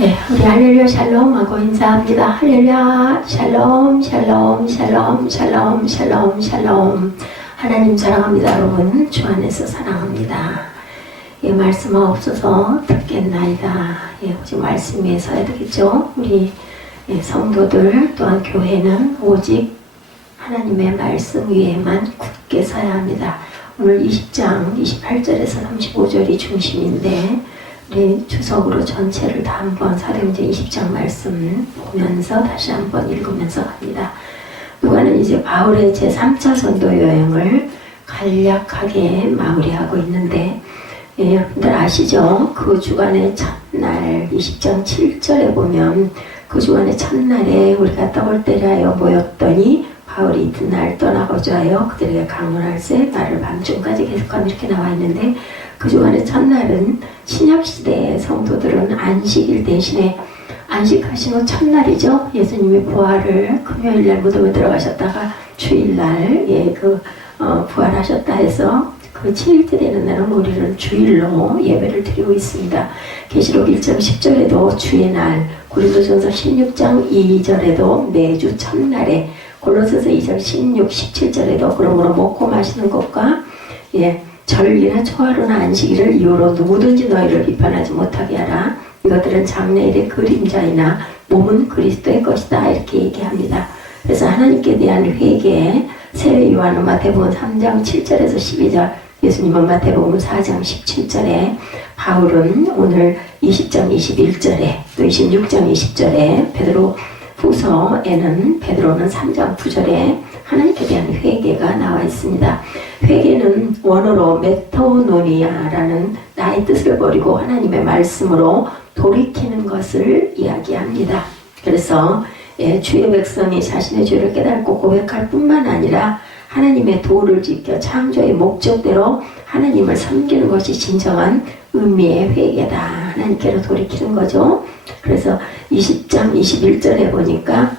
예, 우리 할렐루야 샬롬 하고 인사합니다. 할렐루야 샬롬 샬롬 샬롬 샬롬 샬롬 샬롬. 하나님 사랑합니다. 여러분 주 안에서 사랑합니다. 예, 말씀 없어서 듣겠나이다. 예, 오직 말씀 위에 서야 되겠죠. 우리 성도들 또한 교회는 오직 하나님의 말씀 위에만 굳게 서야 합니다. 오늘 20장 28절에서 35절이 중심인데 우리 주석으로 전체를 다 한번 사도행전 20장 말씀 보면서 다시 한번 읽으면서 갑니다. 누가는 이제 바울의 제3차 선도 여행을 간략하게 마무리하고 있는데 여러분들 아시죠? 그 주간의 첫날 20장 7절에 보면 그 주간의 첫날에 우리가 떡을 때려 모였더니 바울이 이튿날 떠나고자 하여 그들에게 강론할세 날을 밤중까지 계속하며 이렇게 나와 있는데 그 주간의 첫날은 신약시대의 성도들은 안식일 대신에 안식하신 후 첫날이죠. 예수님이 부활을 금요일날 무덤에 들어가셨다가 주일날 부활하셨다 해서 그 7일째 되는 날은 우리는 주일로 예배를 드리고 있습니다. 계시록 1장 10절에도 주의 날, 고린도전서 16장 2절에도 매주 첫날에, 골로새서 2장 16, 17절에도 그러므로 먹고 마시는 것과 절기나 초하루나 안식일을 이유로 누구든지 너희를 비판하지 못하게 하라. 이것들은 장래일의 그림자이나 몸은 그리스도의 것이다. 이렇게 얘기합니다. 그래서 하나님께 대한 회개에 새 요한은 마태복음 3장 7절에서 12절, 예수님은 마태복음 4장 17절에, 바울은 오늘 20장 21절에 또 26장 20절에, 베드로 후서에는 베드로는 3장 9절에 하나님께 대한 회개가 나와 있습니다. 회개는 원어로 메토노니아라는 나의 뜻을 버리고 하나님의 말씀으로 돌이키는 것을 이야기합니다. 그래서 주의 백성이 자신의 죄를 깨닫고 고백할 뿐만 아니라 하나님의 도를 지켜 창조의 목적대로 하나님을 섬기는 것이 진정한 의미의 회개다. 하나님께로 돌이키는 거죠. 그래서 20장 21절에 보니까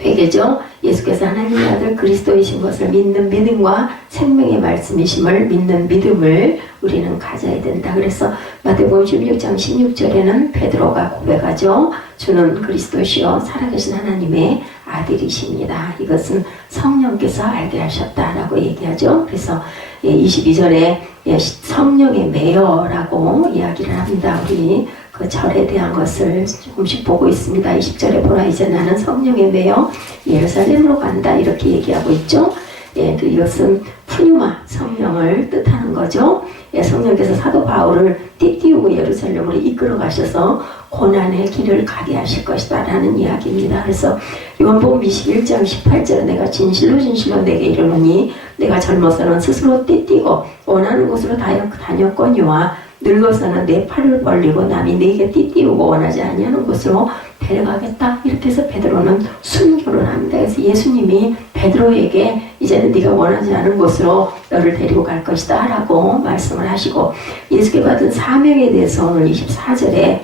회개죠. 예수께서 하나님의 아들 그리스도이신 것을 믿는 믿음과 생명의 말씀이심을 믿는 믿음을 우리는 가져야 된다. 그래서 마태복음 16장 16절에는 베드로가 고백하죠. 주는 그리스도시요 살아계신 하나님의 아들이십니다. 이것은 성령께서 알게 하셨다라고 얘기하죠. 그래서 22절에 성령의 매여라고 이야기를 합니다. 우리 그 절에 대한 것을 조금씩 보고 있습니다. 20절에 보라 이제 나는 성령에 매여 예루살렘으로 간다 이렇게 얘기하고 있죠. 이것은 푸뉴마 성령을 뜻하는 거죠. 성령께서 사도 바울을 띠띠우고 예루살렘으로 이끌어 가셔서 고난의 길을 가게 하실 것이다 라는 이야기입니다. 그래서 요한복음 21장 18절에 내가 진실로 진실로 내게 이르노니 내가 젊어서는 스스로 띠띠고 원하는 곳으로 다녔거니와 늙어서는 내 팔을 벌리고 남이 내게 띠띠우고 원하지 아니하는 곳으로 데려가겠다. 이렇게 해서 베드로는 순교를 합니다. 그래서 예수님이 베드로에게 이제는 네가 원하지 않은 곳으로 너를 데리고 갈 것이다 라고 말씀을 하시고, 예수께 받은 사명에 대해서 오늘 24절에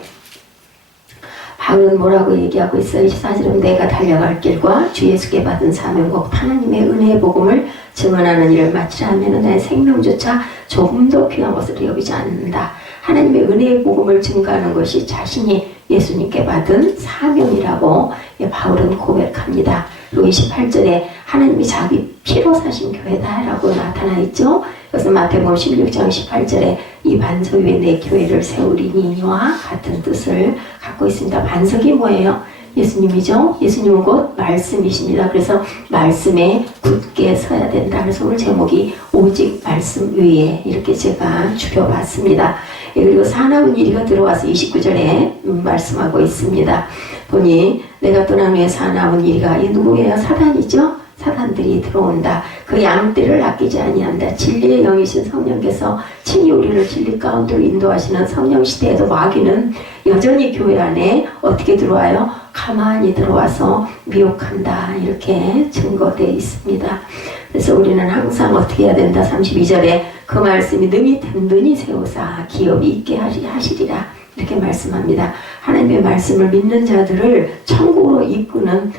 바울은 뭐라고 얘기하고 있어요? 24절은 내가 달려갈 길과 주 예수께 받은 사명 곧 하나님의 은혜의 복음을 증언하는 일을 마치라 하면 나의 생명조차 조금도 귀한 것으로 여기지 않는다. 하나님의 은혜의 복음을 증거하는 것이 자신이 예수님께 받은 사명이라고 바울은 고백합니다. 그리고 28절에 하나님이 자기 피로 사신 교회다 라고 나타나 있죠. 그래서 마태복음 16장 18절에 이 반석 위에 내 교회를 세우리니와 같은 뜻을 갖고 있습니다. 반석이 뭐예요? 예수님이죠. 예수님은 곧 말씀이십니다. 그래서 말씀에 굳게 서야 된다. 그래서 오늘 제목이 오직 말씀 위에 이렇게 제가 줄여봤습니다. 그리고 사나운 이리가 들어와서 29절에 말씀하고 있습니다. 보니 내가 떠난 후에 사나운 이리가 이 누구예요? 사단이죠. 사단들이 들어온다. 그 양떼를 아끼지 아니한다. 진리의 영이신 성령께서 친히 우리를 진리 가운데로 인도하시는 성령 시대에도 마귀는 여전히 교회 안에 어떻게 들어와요? 가만히 들어와서 미혹한다. 이렇게 증거되어 있습니다. 그래서 우리는 항상 어떻게 해야 된다. 32절에 그 말씀이 능히 든든히 세우사 기업이 있게 하시리라. 이렇게 말씀합니다. 하나님의 말씀을 믿는 자들을 천국으로 이끄는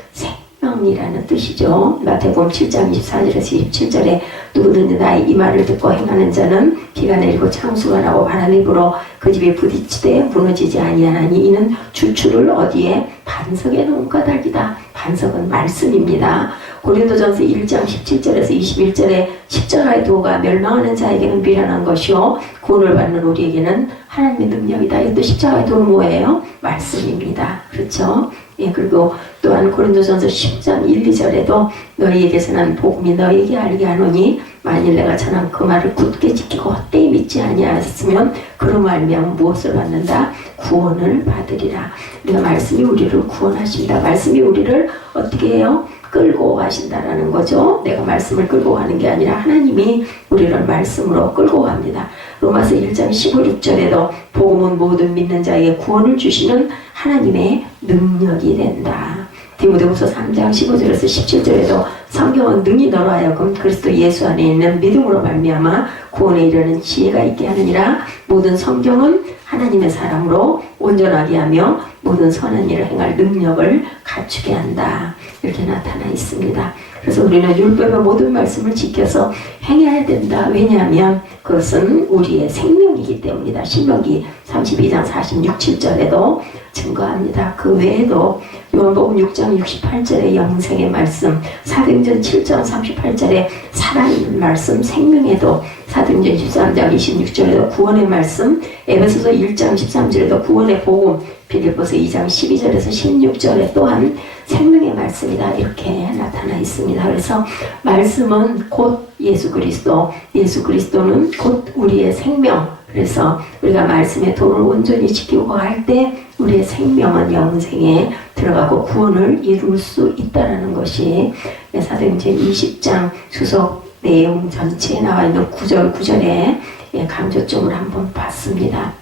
생명이라는 뜻이죠. 마태복음 7장 24절에서 27절에 누구든지 나의 이 말을 듣고 행하는 자는 비가 내리고 창수가 나고 바람이 불어 그 집에 부딪히되 무너지지 아니하나니 이는 주추를 어디에 반석에 놓은 까닭이다. 반석은 말씀입니다. 고린도전서 1장 17절에서 21절에 십자가의 도가 멸망하는 자에게는 미련한 것이요 구원을 받는 우리에게는 하나님의 능력이다. 이것도 십자가의 도는 뭐예요? 말씀입니다. 그렇죠? 예, 그리고 또한 고린도전서 10장 1, 2절에도 너희에게서 난 복음이 너희에게 알게 하노니 만일 내가 전한 그 말을 굳게 지키고 헛되이 믿지 아니하였으면 그로 말미암아 무엇을 받는다? 구원을 받으리라. 우리가 말씀이 우리를 구원하신다. 말씀이 우리를 어떻게 해요? 끌고 가신다라는 거죠. 내가 말씀을 끌고 가는 게 아니라 하나님이 우리를 말씀으로 끌고 갑니다. 로마서 1장 15, 16절에도 복음은 모든 믿는 자에게 구원을 주시는 하나님의 능력이 된다. 디모데후서 3장 15절에서 17절에도 성경은 능히 너로 하여금 그리스도 예수 안에 있는 믿음으로 말미암아 구원에 이르는 지혜가 있게 하느니라. 모든 성경은 하나님의 사람으로 온전하게 하며 모든 선한 일을 행할 능력을 갖추게 한다. 이렇게 나타나 있습니다. 그래서 우리는 율법의 모든 말씀을 지켜서 행해야 된다. 왜냐하면 그것은 우리의 생명이기 때문이다. 신명기 32장 46, 7절에도 증거합니다. 그 외에도 요한복음 6장 68절의 영생의 말씀, 사도행전 7장 38절의 살아있는 말씀, 생명에도 사도행전 13장 26절에도 구원의 말씀, 에베소서 1장 13절에도 구원의 복음, 빌립보서 2장 12절에서 16절에 또한 생명의 말씀이다. 이렇게 나타나 있습니다. 그래서 말씀은 곧 예수 그리스도, 예수 그리스도는 곧 우리의 생명. 그래서 우리가 말씀의 도를 온전히 지키고 갈 때 우리의 생명은 영생에 들어가고 구원을 이룰 수 있다는 것이 사도행전 20장 수석 내용 전체에 나와 있는 9절에 강조점을 한번 봤습니다.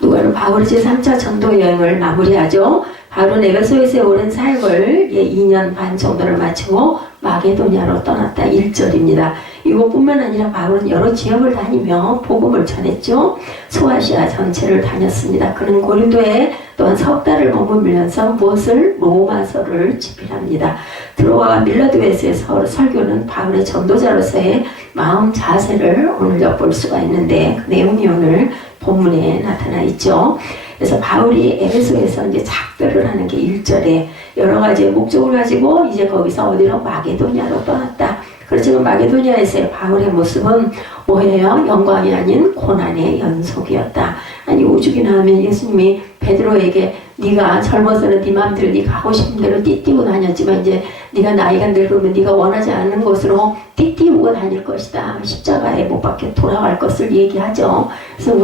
누가는 바울의 제3차 전도 여행을 마무리하죠. 바울은 에베소에서의 오랜 사역을 2년 반 정도를 마치고 마게도냐로 떠났다. 1절입니다. 이곳뿐만 아니라 바울은 여러 지역을 다니며 복음을 전했죠. 소아시아 전체를 다녔습니다. 그는 고린도에 또한 석 달을 머물면서 무엇을? 로마서를 집필합니다. 드로아와 밀라도에서의 설교는 바울의 전도자로서의 마음 자세를 오늘 엿볼 수가 있는데 그 내용이 오늘 본문에 나타나 있죠. 그래서 바울이 에베소에서 이제 작별을 하는 게 1절에 여러 가지의 목적을 가지고 이제 거기서 어디로? 마게도냐로 떠났다. 그렇지만 마게도냐에서의 바울의 모습은 뭐예요? 영광이 아닌 고난의 연속이었다. 아니 오죽이나 하면 예수님이 베드로에게 네가 젊어서는 네 마음대로 네가 하고 싶은 대로 띠띠고 다녔지만 이제 네가 나이가 늙으면 네가 원하지 않는 곳으로 띠띠우고 다닐 것이다. 십자가에 못 박혀 돌아갈 것을 얘기하죠. 그래서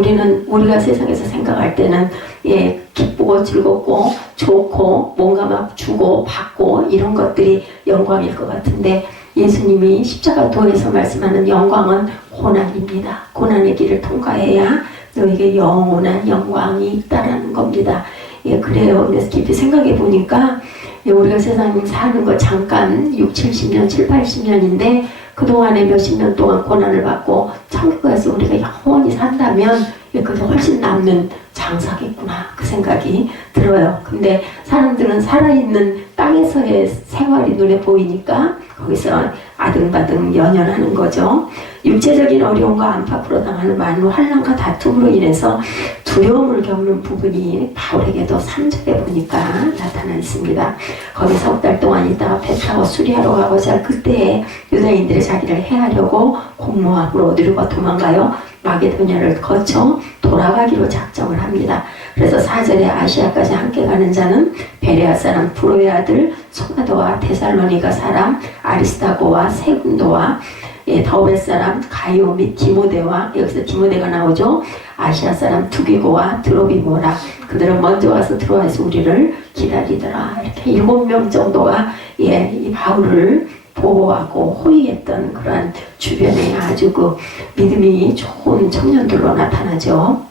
우리가 세상에서 생각할 때는 기쁘고 즐겁고 좋고 뭔가 막 주고 받고 이런 것들이 영광일 것 같은데 예수님이 십자가 도에서 말씀하는 영광은 고난입니다. 고난의 길을 통과해야 너에게 영원한 영광이 있다라는 겁니다. 그래요. 그래서 깊이 생각해 보니까 우리가 세상 사는 거 잠깐 6, 70년, 7, 80년인데 그동안에 몇십 년 동안 고난을 받고 천국 가서 우리가 영원히 산다면 그게 훨씬 남는 장사겠구나 그 생각이 들어요. 근데 사람들은 살아있는 땅에서의 생활이 눈에 보이니까 거기서 아등바등 연연하는 거죠. 육체적인 어려움과 안팎으로 당하는 많은 환난과 다툼으로 인해서 두려움을 겪는 부분이 바울에게도 3절에 보니까 나타나 있습니다. 거기 석 달 동안 있다가 배 타고 수리하러 가고자 할 그때에 유다인들이 자기를 해하려고 공모함으로 어디로 도망가요? 마게도냐를 거쳐 돌아가기로 작정을 합니다. 그래서 4절에 아시아까지 함께 가는 자는 베레아 사람 브로의 아들 소가도와 데살로니가 사람 아리스타고와 세군도와 더베 사람 가이오 및 디모데와 여기서 디모데가 나오죠. 아시아 사람 두기고와 드로비모라 그들은 먼저 와서 들어와서 우리를 기다리더라. 이렇게 7명 정도가 이 바울을 보호하고 호위했던 그러한 주변에 아주 그 믿음이 좋은 청년들로 나타나죠.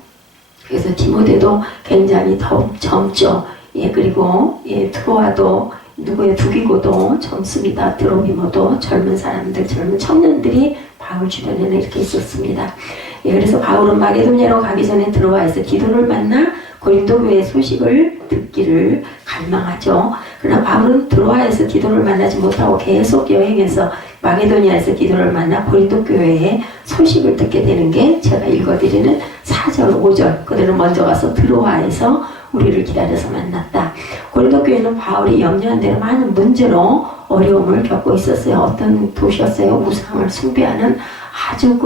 그래서 디모데도 굉장히 젊죠. 그리고 드로아도 누구의 두기고도 젊습니다. 드로비모도 젊은 사람들, 젊은 청년들이 바울 주변에는 이렇게 있었습니다. 그래서 바울은 마게도냐로 가기 전에 드로아에서 디도를 만나 고린도 교회 소식을 듣기를 갈망하죠. 그러나 바울은 드로아에서 디도를 만나지 못하고 계속 여행해서 마게도니아에서 디도를 만나 고린도 교회에 소식을 듣게 되는 게 제가 읽어드리는 4절, 5절. 그들은 먼저 가서 드로아에서 우리를 기다려서 만났다. 고린도 교회는 바울이 염려한 대로 많은 문제로 어려움을 겪고 있었어요. 어떤 도시였어요? 우상을 숭배하는 아주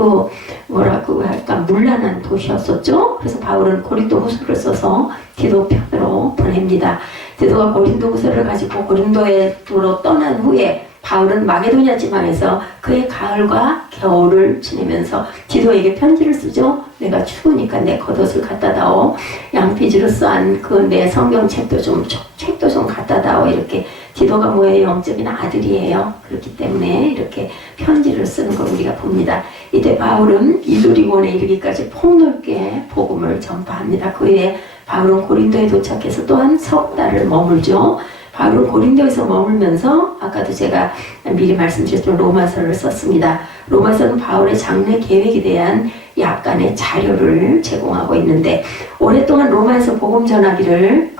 뭐라고 할까, 문란한 도시였었죠. 그래서 바울은 고린도 후서를 써서 디도 편으로 보냅니다. 디도가 고린도 후서를 가지고 고린도로 떠난 후에 바울은 마게도니아 지방에서 그의 가을과 겨울을 지내면서 디도에게 편지를 쓰죠. 내가 추우니까 내 겉옷을 갖다 다오. 양피지로 싼 그 내 성경책도 좀 갖다 다오. 이렇게 디도가 뭐예요? 영적인 아들이에요. 그렇기 때문에 이렇게 편지를 쓰는 걸 우리가 봅니다. 이때 바울은 일루리곤에 이르기까지 폭넓게 복음을 전파합니다. 그 후에 바울은 고린도에 도착해서 또한 석 달을 머물죠. 바울은 고린도에서 머물면서 아까도 제가 미리 말씀드렸지만 로마서를 썼습니다. 로마서는 바울의 장래 계획에 대한 약간의 자료를 제공하고 있는데, 오랫동안 로마에서 복음 전하기를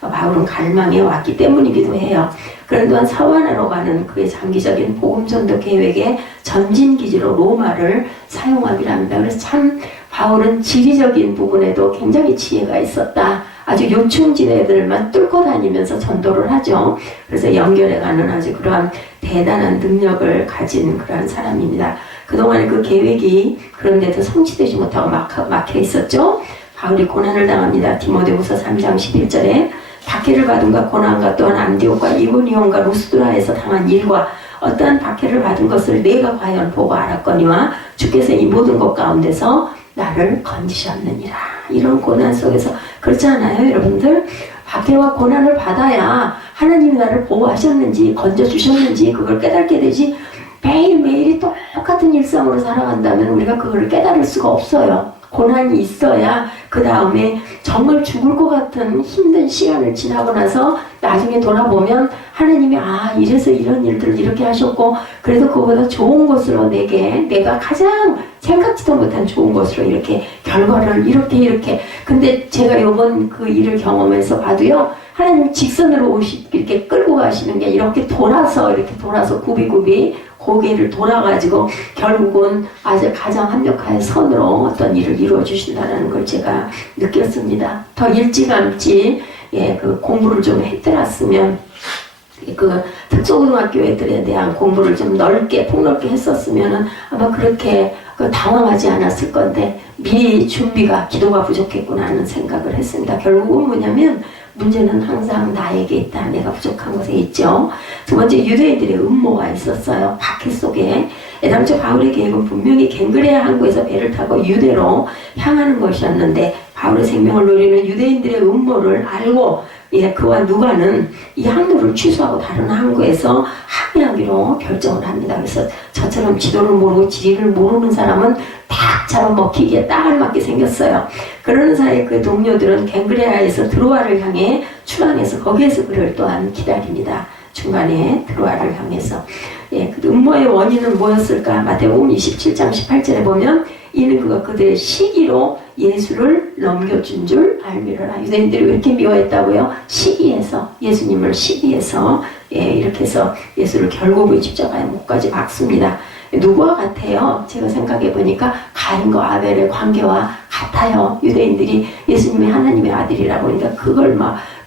바울은 갈망해 왔기 때문이기도 해요. 그런 동안 서원하러 가는 그의 장기적인 복음 전도 계획의 전진 기지로 로마를 사용하기로 합니다. 그래서 참 바울은 지리적인 부분에도 굉장히 지혜가 있었다. 아주 요충지대들만 뚫고 다니면서 전도를 하죠. 그래서 연결해가는 아주 그러한 대단한 능력을 가진 그러한 사람입니다. 그동안에 그 계획이 그런데도 성취되지 못하고 막혀 있었죠. 바울이 고난을 당합니다. 디모데후서 3장 11절에 박해를 받은가 고난과 또한 안디옥과 이고니온과 루스드라에서 당한 일과 어떠한 박해를 받은 것을 내가 과연 보고 알았거니와 주께서 이 모든 것 가운데서 나를 건지셨느니라. 이런 고난 속에서, 그렇지 않아요 여러분들? 박해와 고난을 받아야 하나님이 나를 보호하셨는지 건져주셨는지 그걸 깨닫게 되지, 매일매일이 똑같은 일상으로 살아간다면 우리가 그걸 깨달을 수가 없어요. 고난이 있어야 그 다음에 정말 죽을 것 같은 힘든 시간을 지나고 나서 나중에 돌아보면 하나님이 이래서 이런 일들을 이렇게 하셨고, 그래도 그보다 좋은 것으로 내가 가장 생각지도 못한 좋은 것으로 이렇게 결과를 이렇게 근데 제가 이번 그 일을 경험해서 봐도요, 하나님 직선으로 이렇게 끌고 가시는 게 이렇게 돌아서 굽이굽이 고개를 돌아가지고 결국은 아주 가장 합력한 선으로 어떤 일을 이루어 주신다는 걸 제가 느꼈습니다. 더 일찌감치 그 공부를 좀 했더랐으면, 그 특수고등학교 애들에 대한 공부를 좀 폭넓게 했었으면은 아마 그렇게 당황하지 않았을 건데, 미리 기도가 부족했구나 하는 생각을 했습니다. 결국은 뭐냐면, 문제는 항상 나에게 있다. 내가 부족한 것에 있죠. 두 번째, 유대인들의 음모가 있었어요. 박해 속에. 애당초 바울의 계획은 분명히 갱그레아 항구에서 배를 타고 유대로 향하는 것이었는데, 바울의 생명을 노리는 유대인들의 음모를 알고 그와 누가는 이 항로를 취소하고 다른 항구에서 항해하기로 결정을 합니다. 그래서 저처럼 지도를 모르고 지리를 모르는 사람은 딱 잡아먹히기에 딱 알맞게 생겼어요. 그러는 사이에 그 동료들은 갱그레아에서 드로아를 향해 출항해서 거기에서 그를 또한 기다립니다. 중간에 드로아를 향해서. 그 음모의 원인은 뭐였을까? 마태복음 27장 18절에 보면, 이는 그들의 시기로 예수를 넘겨준 줄 알미러라. 유대인들이 왜 이렇게 미워했다고요? 예수님을 시기해서 이렇게 해서 예수를 결국은 십자가에 못까지 박습니다. 누구와 같아요? 제가 생각해 보니까 가인과 아벨의 관계와 같아요. 유대인들이 예수님이 하나님의 아들이라고 하니까 그걸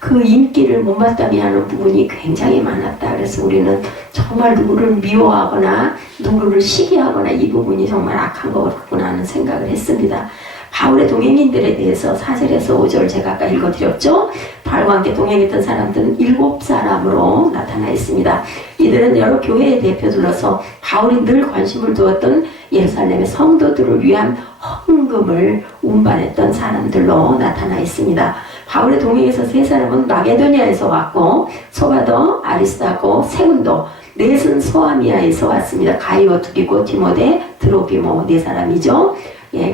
그 인기를 못마땅해 하는 부분이 굉장히 많았다. 그래서 우리는 정말 누구를 미워하거나 누구를 시기하거나 이 부분이 정말 악한 거구나 하는 생각을 했습니다. 바울의 동행인들에 대해서 4절에서 5절 제가 아까 읽어드렸죠. 바울과 함께 동행했던 사람들은 7사람으로 나타나 있습니다. 이들은 여러 교회의 대표들로서 바울이 늘 관심을 두었던 예루살렘의 성도들을 위한 헌금을 운반했던 사람들로 나타나 있습니다. 바울의 동행에서 3사람은 마게도니아에서 왔고, 소바더, 아리스타고, 세군도, 넷은 소아미아에서 왔습니다. 가이오, 두기고, 디모데, 드로비모 4사람이죠.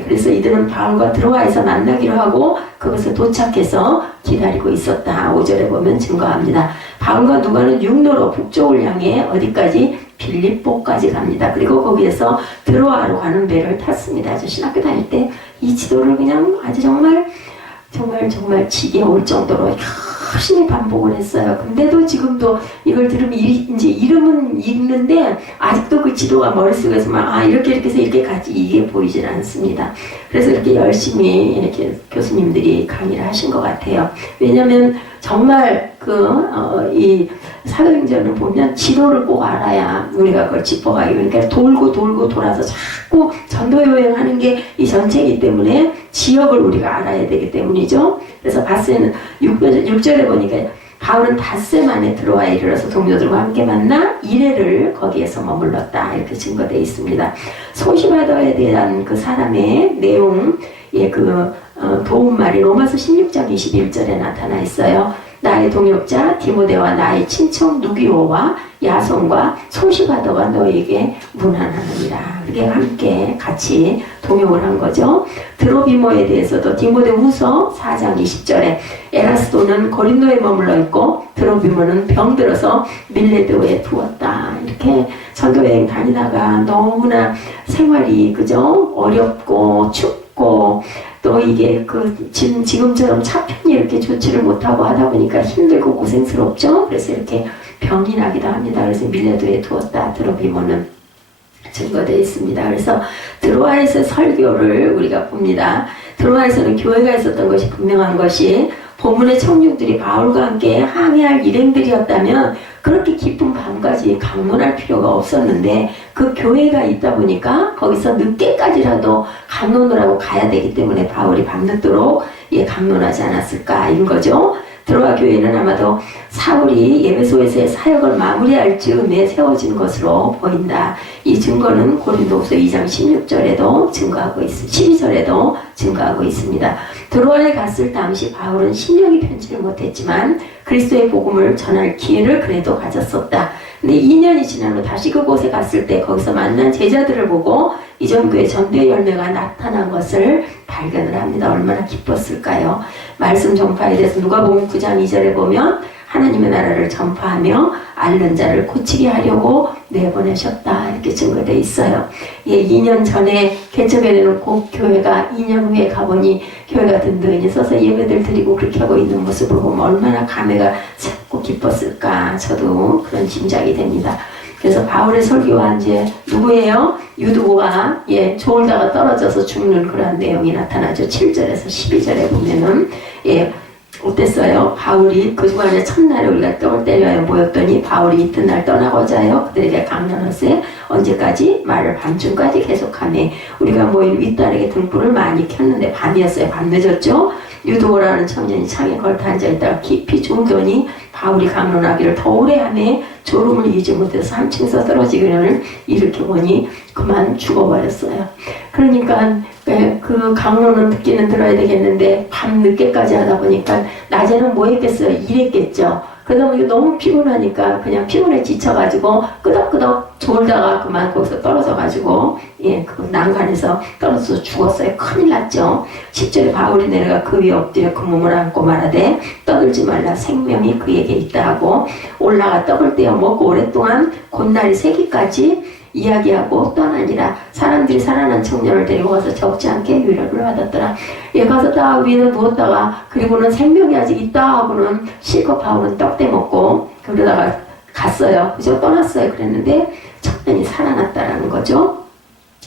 그래서 이들은 바울과 드로아에서 만나기로 하고 그것을 도착해서 기다리고 있었다. 5절에 보면 증거합니다. 바울과 누가는 육로로 북쪽을 향해 어디까지? 빌립보까지 갑니다. 그리고 거기에서 드로아로 가는 배를 탔습니다. 저 신학교 다닐 때 이 지도를 그냥 아주 정말 지겨울 정도로 열심히 반복을 했어요. 근데도 지금도 이걸 들으면 이제 이름은 읽는데 아직도 그 지도가 머릿속에서 막 이렇게 해서 이렇게 가지 이게 보이질 않습니다. 그래서 이렇게 열심히 이렇게 교수님들이 강의를 하신 것 같아요. 왜냐하면 정말 이 사도행전을 보면 지도를 꼭 알아야 우리가 그걸 짚어가요. 그러니까 돌고 돌아서 자꾸 전도 여행하는 게 이 전체이기 때문에 지역을 우리가 알아야 되기 때문이죠. 그래서 바스에는 6절에 보니까 바울은 닷새 만에 들어와 이르러서 동료들과 함께 만나 이래를 거기에서 머물렀다 이렇게 증거되어 있습니다. 소시바더에 대한 그 사람의 내용 도움말이 로마서 16장 21절에 나타나 있어요. 나의 동역자 디모데와 나의 친척 누기오와 야손과 소시바더가 너에게 문안하느니라. 그게 함께 같이 동역을 한 거죠. 드로비모에 대해서도 디모데 후서 4장 20절에 에라스도는 고린도에 머물러 있고 드로비모는 병들어서 밀레도에 두었다. 이렇게 전도여행 다니다가 너무나 생활이 그죠? 어렵고 춥고 또 이게 지금처럼 차 편히 이렇게 좋지를 못하고 하다 보니까 힘들고 고생스럽죠. 그래서 이렇게 병이 나기도 합니다. 그래서 밀레도에 두었다. 드로비모는 증거되어 있습니다. 그래서 드로아에서 설교를 우리가 봅니다. 드로아에서는 교회가 있었던 것이 분명한 것이 본문의 청중들이 바울과 함께 항해할 일행들이었다면 그렇게 깊은 밤까지 강론할 필요가 없었는데 그 교회가 있다 보니까 거기서 늦게까지라도 강론을 하고 가야 되기 때문에 바울이 밤늦도록 강론하지 않았을까 이런 거죠. 드로아 교회는 아마도 사울이 에베소에서의 사역을 마무리할 즈음에 세워진 것으로 보인다. 이 증거는 고린도후서 2장 16절에도 증거하고 있습니다. 12절에도 증거하고 있습니다. 드로아에 갔을 당시 바울은 신령히 편지를 못했지만 그리스도의 복음을 전할 기회를 그래도 가졌었다. 근데 2년이 지난 후 다시 그곳에 갔을 때 거기서 만난 제자들을 보고 이전 교회 전도의 열매가 나타난 것을 발견을 합니다. 얼마나 기뻤을까요? 말씀 전파에 대해서 누가복음 9장 2절에 보면 하나님의 나라를 전파하며 앓는 자를 고치게 하려고 내보내셨다 이렇게 증거되어 있어요. 2년 전에 개척해내는 그 교회가 2년 후에 가보니 교회가 든든히 서서 예배들 드리고 그렇게 하고 있는 모습을 보면 얼마나 감회가 새롭고 기뻤을까 저도 그런 짐작이 됩니다. 그래서 바울의 설교와 이제 누구예요? 유두고가 졸다가 떨어져서 죽는 그런 내용이 나타나죠. 7절에서 12절에 보면은 어땠어요? 바울이 그 주간에 첫날에 우리가 떡을 때려야 모였더니 바울이 이튿날 떠나고자 하여 그들에게 강론하세 언제까지? 말을 밤중까지 계속하네. 우리가 모인 윗다리에 등불을 많이 켰는데 밤이었어요. 밤 늦었죠? 유도라는 청년이 창에 걸터 앉아있다가 깊이 죽더니 바울이 강론하기를 더 오래 하네. 졸음을 이기지 못해서 3층에서 떨어지기를 일으켜보니 그만 죽어버렸어요. 그러니까 그 강론은 듣기는 들어야 되겠는데 밤 늦게까지 하다 보니까 낮에는 뭐 했겠어요? 일했겠죠. 그러다 보니 너무 피곤하니까 그냥 피곤에 지쳐가지고 끄덕끄덕 졸다가 그만 거기서 떨어져가지고 그 난간에서 떨어져서 죽었어요. 큰일 났죠. 10절에 바울이 내려가 그 위에 엎드려 그 몸을 안고 말하되 떠들지 말라 생명이 그에게 있다 하고 올라가 떡을 떼어 먹고 오랫동안 곧날이 새기까지 이야기하고 떠나니라. 사람들이 살아난 청년을 데리고 가서 적지 않게 위로를 받았더라. 가서 딱 위에 누웠다가 그리고는 생명이 아직 있다 하고는 실컷 바울은 떡 떼먹고 그러다가 갔어요. 그죠? 떠났어요. 그랬는데 청년이 살아났다라는 거죠.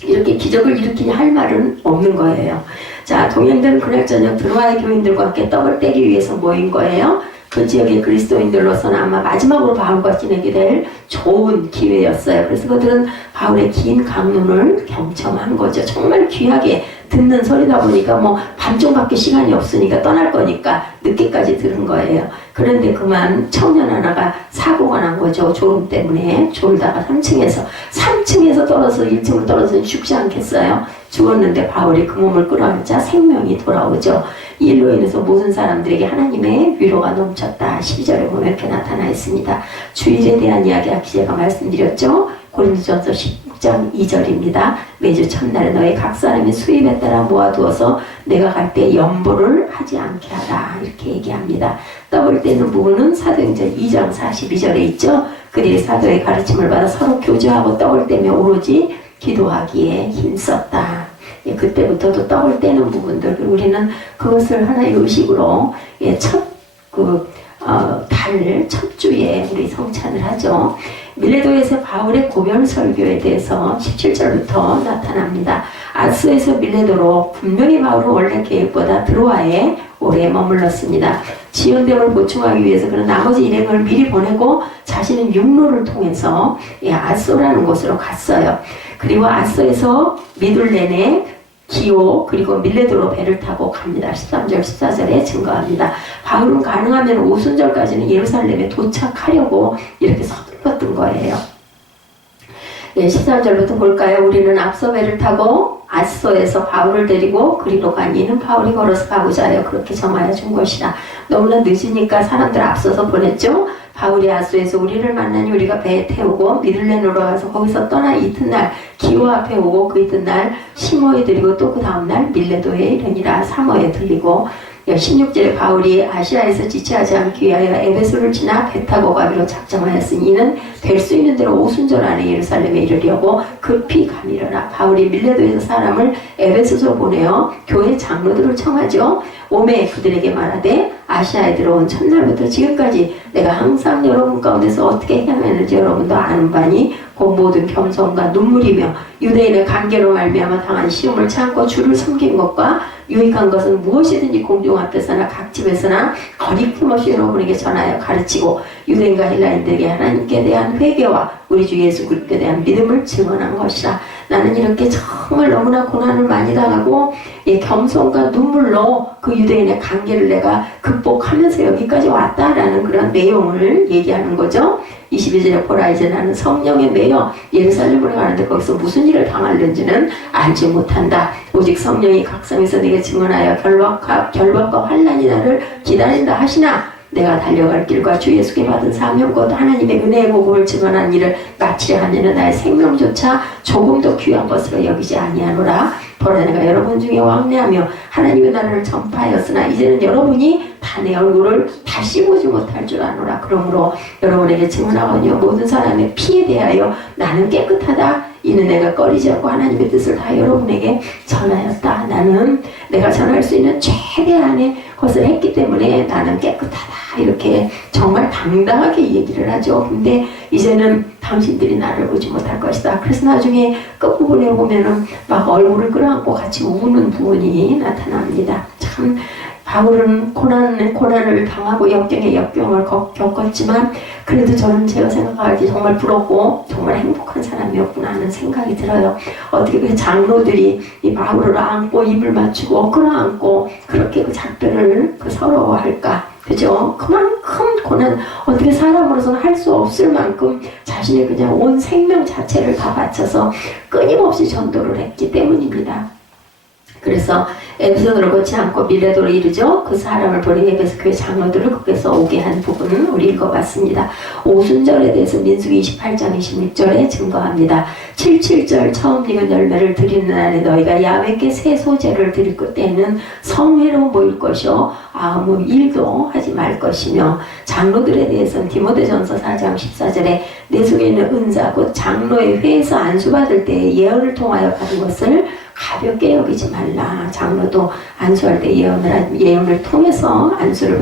이렇게 기적을 일으키냐 할 말은 없는 거예요. 자, 동행들은 그날 저녁 드로아의 교인들과 함께 떡을 떼기 위해서 모인 거예요. 그 지역의 그리스도인들로서는 아마 마지막으로 바울과 지내게 될 좋은 기회였어요. 그래서 그들은 바울의 긴 강론을 경청한 거죠. 정말 귀하게 듣는 소리다 보니까 뭐 밤중밖에 시간이 없으니까 떠날 거니까 늦게까지 들은 거예요. 그런데 그만 청년 하나가 사고가 난 거죠. 졸음 때문에 졸다가 3층에서 떨어져서 1층으로 떨어져서 죽지 않겠어요? 죽었는데 바울이 그 몸을 끌어안자 생명이 돌아오죠. 이 일로 인해서 모든 사람들에게 하나님의 위로가 넘쳤다. 12절에 보면 이렇게 나타나 있습니다. 주일에 대한 이야기 아까 제가 말씀드렸죠. 고린도전서 10장 2절입니다. 매주 첫날에 너희 각 사람의 수입에 따라 모아두어서 내가 갈 때 연보를 하지 않게 하라. 이렇게 얘기합니다. 떡을 떼는 부분은 사도행전 2장 42절에 있죠. 그들이 사도의 가르침을 받아 서로 교제하고 떡을 떼며 오로지 기도하기에 힘썼다. 그때부터도 떡을 떼는 부분들 우리는 그것을 하나의 의식으로 달 첫 주에 우리 성찬을 하죠. 밀레도에서 바울의 고별 설교에 대해서 17절부터 나타납니다. 아스에서 밀레도로 분명히 바울은 원래 계획보다 드로아에 오래 머물렀습니다. 지연됨을 보충하기 위해서 그는 나머지 일행을 미리 보내고 자신은 육로를 통해서 아소라는 곳으로 갔어요. 그리고 아소에서 미둘렌에 기오 그리고 밀레도로 배를 타고 갑니다. 13절 14절에 증거합니다. 바울은 가능하면 오순절까지는 예루살렘에 도착하려고 이렇게 서둘렀던 거예요. 네, 13절부터 볼까요? 우리는 앞서 배를 타고 아소에서 바울을 데리고 그리로 간 이는 바울이 걸어서 가고자 하여 그렇게 정하여 준 것이라. 너무나 늦으니까 사람들 앞서서 보냈죠. 바울이 아소에서 우리를 만나니 우리가 배에 태우고 미들렌으로 가서 거기서 떠나 이튿날 기호 앞에 오고 그 이튿날 시모에 들리고 또 그 다음날 밀레도에 이르니라. 사모에 들리고 16절에 바울이 아시아에서 지체하지 않기 위하여 에베소를 지나 배 타고 가기로 작정하였으니 이는 될 수 있는 대로 오순절 안에 예루살렘에 이르려고 급히 가미르라. 바울이 밀레도에서 사람을 에베소로 보내어 교회 장로들을 청하죠. 오매 그들에게 말하되 아시아에 들어온 첫날부터 지금까지 내가 항상 여러분 가운데서 어떻게 행하는지 여러분도 아는 바니 곧 모든 겸손과 눈물이며 유대인의 관계로 말미암아 당한 시험을 참고 주를 섬긴 것과 유익한 것은 무엇이든지 공중 앞에서나 각 집에서나 거리낌 없이 여러분에게 전하여 가르치고 유대인과 헬라인들에게 하나님께 대한 회개와 우리 주 예수 그리스도에 대한 믿음을 증언한 것이라. 나는 이렇게 정말 너무나 고난을 많이 당하고 겸손과 눈물로 그 유대인의 관계를 내가 극복하면서 여기까지 왔다라는 그런 내용을 얘기하는 거죠. 22절에 보라 이제 나는 성령에 매여 예루살렘으로 가는데 거기서 무슨 일을 당하는지는 알지 못한다. 오직 성령이 각성에서 내게 증언하여 결박과 환난이 나를 기다린다 하시나 내가 달려갈 길과 주 예수께 받은 사명 곧 하나님의 은혜의 복음을 증언한 일을 마치려 하면은 나의 생명조차 조금도 귀한 것으로 여기지 아니하노라. 보라 내가 여러분 중에 왕래하며 하나님의 나라를 전파하였으나 이제는 여러분이 다 내 얼굴을 다시 보지 못할 줄 아노라. 그러므로 여러분에게 증언하거니와 모든 사람의 피에 대하여 나는 깨끗하다. 이는 내가 꺼리지 않고 하나님의 뜻을 다 여러분에게 전하였다. 나는 내가 전할 수 있는 최대한의 것을 했기 때문에 나는 깨끗하다. 이렇게 정말 당당하게 얘기를 하죠. 근데 이제는 당신들이 나를 보지 못할 것이다. 그래서 나중에 끝부분에 보면은 막 얼굴을 끌어안고 같이 우는 부분이 나타납니다. 참 바울은 고난을 당하고 역경에 역경을 겪었지만 그래도 저는 제가 생각하기 정말 부럽고 정말 행복한 사람이었구나 하는 생각이 들어요. 어떻게 그 장로들이 이 바울을 안고 입을 맞추고 끌어안고 그렇게 그 작별을 서러워할까? 그죠? 그만큼 고난, 어떻게 사람으로서는 할 수 없을 만큼 자신의 그냥 온 생명 자체를 다 바쳐서 끊임없이 전도를 했기 때문입니다. 그래서 에베소를 거치 않고 밀레도로 이르죠. 그 사람을 보내 에베소 교회 장로들을 거기서 오게 한 부분은 우리 읽어봤습니다. 오순절에 대해서 민수기 28장 26절에 증거합니다. 77절 처음 익은 열매를 드리는 날에 너희가 야훼께 새 소재를 드릴 그때에는 성회로 모일 것이요 아무 일도 하지 말 것이며 장로들에 대해서는 디모데전서 4장 14절에 내 속에 있는 은사 곧 장로의 회에서 안수받을 때에 예언을 통하여 받은 것을 가볍게 여기지 말라. 장로도 안수할 때 예언을 통해서 안수를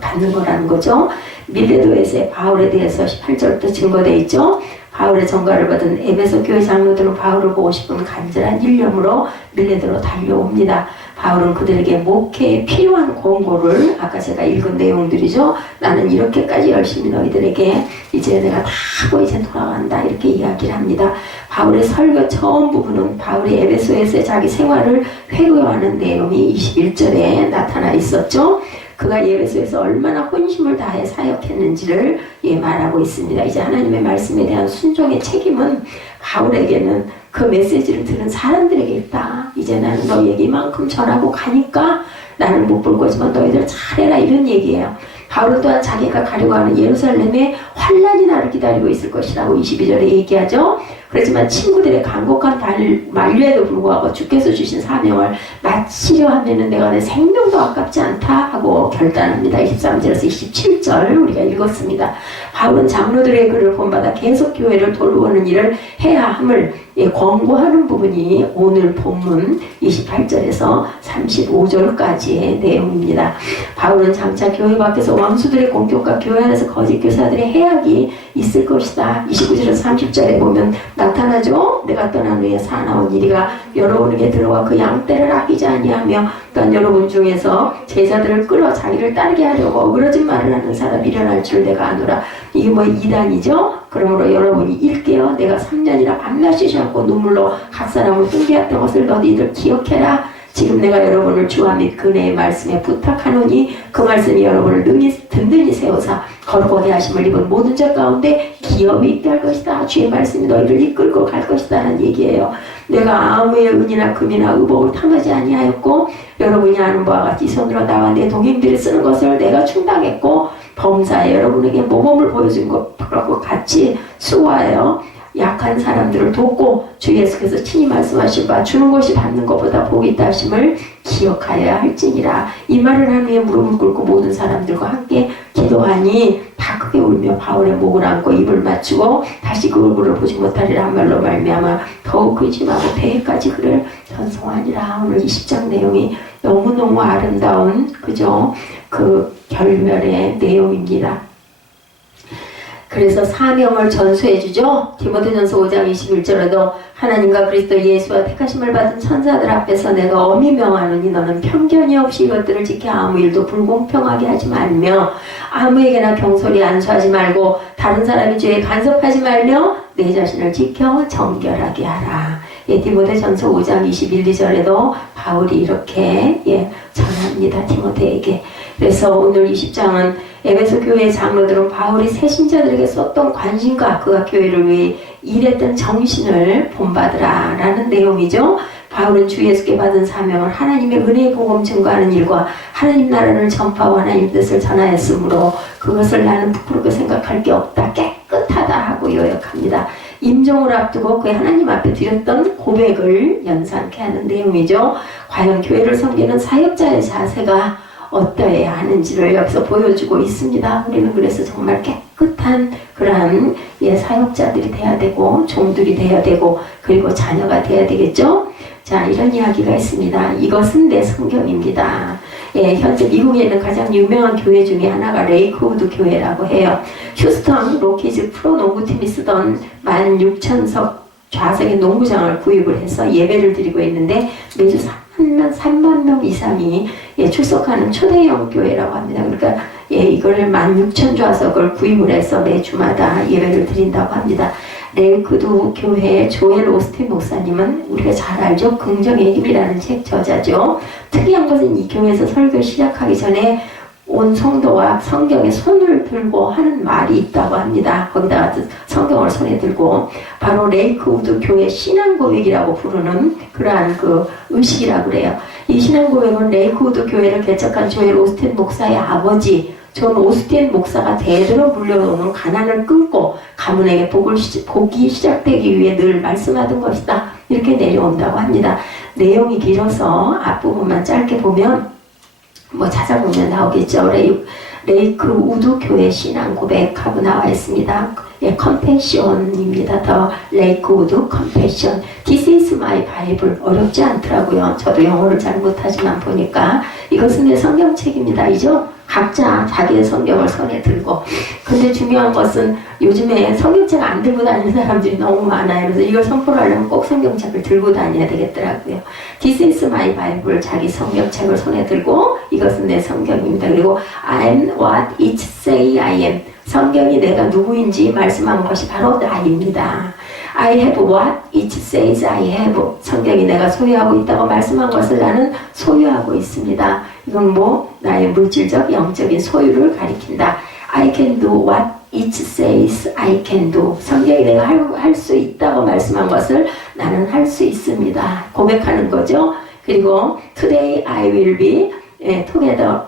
받는 거라는 거죠. 밀레도에서의 바울에 대해서 18절부터 증거되어 있죠. 바울의 전가를 받은 에베소 교회 장로들은 바울을 보고 싶은 간절한 일념으로 밀레도로 달려옵니다. 바울은 그들에게 목회에 필요한 권고를 아까 제가 읽은 내용들이죠. 나는 이렇게까지 열심히 너희들에게 이제 내가 다 하고 이제 돌아간다 이렇게 이야기를 합니다. 바울의 설교 처음 부분은 바울이 에베소에서의 자기 생활을 회고하는 내용이 21절에 나타나 있었죠. 그가 에베소에서 얼마나 혼심을 다해 사역했는지를 말하고 있습니다. 이제 하나님의 말씀에 대한 순종의 책임은 바울에게는 그 메시지를 들은 사람들에게 있다. 이제 나는 너희에게 이만큼 전하고 가니까 나는 못 볼 거지만 너희들 잘해라 이런 얘기예요. 바울 또한 자기가 가려고 하는 예루살렘에 환난이 나를 기다리고 있을 것이라고 22절에 얘기하죠. 그렇지만 친구들의 간곡한 만류에도 불구하고 주께서 주신 사명을 마치려 하면은 내가 내 생명도 아깝지 않다 하고 결단합니다. 23절에서 27절 우리가 읽었습니다. 바울은 장로들의 글을 본받아 계속 교회를 돌보는 일을 해야 함을 권고하는 부분이 오늘 본문 28절에서 35절까지의 내용입니다. 바울은 장차 교회 밖에서 원수들의 공격과 교회 안에서 거짓 교사들의 해악이 있을 것이다. 29절에서 30절에 보면 나타나죠. 내가 떠난 후에 사나운 이리가 여러분에게 들어와 그 양떼를 아끼지 아니하며 또한 여러분 중에서 제자들을 끌어 자기를 따르게 하려고 어그러진 말을 하는 사람이 일어날 줄 내가 아노라. 이게 뭐 이단이죠. 그러므로 여러분이 일깨어 내가 3년이나 밤낮 쉬지 않고 눈물로 각 사람을 훈계했던 것을 너희들 기억해라. 지금 내가 여러분을 주와 및 그네의 말씀에 부탁하노니 그 말씀이 여러분을 든든히 세우사 거룩하게 하심을 입은 모든 자 가운데 기업이 있게 할 것이다. 주의 말씀이 너희를 이끌고 갈 것이다 라는 얘기예요. 내가 아무의 은이나 금이나 의복을 탐하지 아니하였고 여러분이 아는 바와 같이 손으로 나와 내 동행들이 쓰는 것을 내가 충당했고 범사에 여러분에게 모범을 보여준 것과 같이 수고하여 약한 사람들을 돕고 주 예수께서 친히 말씀하신 바 주는 것이 받는 것보다 복이 있다 하심을 기억하여야 할지니라. 이 말을 한 후에 무릎을 꿇고 모든 사람들과 함께 기도하니 다 크게 울며 바울의 목을 안고 입을 맞추고 다시 그 얼굴을 보지 못하리라 한 말로 말미암아 더욱 근심하고 폐해까지 그를 전송하니라. 오늘 20장 내용이 너무너무 아름다운 그죠? 그 결멸의 내용입니다. 그래서 사명을 전수해주죠. 디모데전서 5장 21절에도 하나님과 그리스도 예수와 택하심을 받은 천사들 앞에서 내가 엄히 명하노니 너는 편견이 없이 이것들을 지켜 아무 일도 불공평하게 하지 말며 아무에게나 경솔히 안수하지 말고 다른 사람의 죄에 간섭하지 말며 내 자신을 지켜 정결하게 하라. 디모데전서 5장 21, 2절에도 바울이 이렇게 전합니다. 디모데에게. 그래서 오늘 20장은 에베소 교회의 장로들은 바울이 새 신자들에게 썼던 관심과 그가 교회를 위해 일했던 정신을 본받으라 라는 내용이죠. 바울은 주 예수께 받은 사명을 하나님의 은혜의 복음 증거하는 일과 하나님 나라를 전파하고 하나님 뜻을 전하였으므로 그것을 나는 부끄럽게 생각할 게 없다. 깨끗하다 하고 요약합니다. 임종을 앞두고 그의 하나님 앞에 드렸던 고백을 연상케 하는 내용이죠. 과연 교회를 섬기는 사역자의 자세가 어떠해야 하는지를 여기서 보여주고 있습니다. 우리는 그래서 정말 깨끗한 그러한 사역자들이 돼야 되고 종들이 돼야 되고 그리고 자녀가 돼야 되겠죠. 자, 이런 이야기가 있습니다. 이것은 내 성경입니다. 현재 미국에 있는 가장 유명한 교회 중에 하나가 레이크우드 교회라고 해요. 휴스턴 로키즈 프로 농구팀이 쓰던 16,000석 좌석의 농구장을 구입을 해서 예배를 드리고 있는데 매주 3만 명 이상이 출석하는 초대형 교회라고 합니다. 그러니까 이걸 16,000좌석을 구입을 해서 매주마다 예배를 드린다고 합니다. 레이크우드 교회의 조엘 오스틴 목사님은 우리가 잘 알죠. 긍정의 힘이라는 책 저자죠. 특이한 것은 이 교회에서 설교 시작하기 전에 온 성도와 성경에 손을 들고 하는 말이 있다고 합니다. 거기다가 성경을 손에 들고 바로 레이크우드 교회 신앙고백이라고 부르는 그러한 그 의식이라고 그래요. 이 신앙고백은 레이크우드 교회를 개척한 조엘 오스틴 목사의 아버지 존 오스틴 목사가 대대로 물려오는 가난을 끊고 가문에게 복이 시작되기 위해 늘 말씀하던 것이다. 이렇게 내려온다고 합니다. 내용이 길어서 앞부분만 짧게 보면 찾아보면 나오겠죠. 레이크우드 교회 신앙 고백하고 나와 있습니다. 컴패션입니다. 더 레이크우드 컴패션. This is my Bible. 어렵지 않더라고요. 저도 영어를 잘 못하지만 보니까 이것은 내 성경책입니다. 이죠? 각자 자기의 성경을 손에 들고. 근데 중요한 것은 요즘에 성경책 안 들고 다니는 사람들이 너무 많아요. 그래서 이걸 선포하려면 꼭 성경책을 들고 다녀야 되겠더라고요. This is my Bible. 자기 성경책을 손에 들고 이것은 내 성경입니다. 그리고 I'm what it say I am. 성경이 내가 누구인지 말씀한 것이 바로 나입니다. I have what it says I have. 성경이 내가 소유하고 있다고 말씀한 것을 나는 소유하고 있습니다. 이건 나의 물질적 영적인 소유를 가리킨다. I can do what it says I can do. 성경이 내가 할 수 있다고 말씀한 것을 나는 할 수 있습니다. 고백하는 거죠. 그리고 today I will be together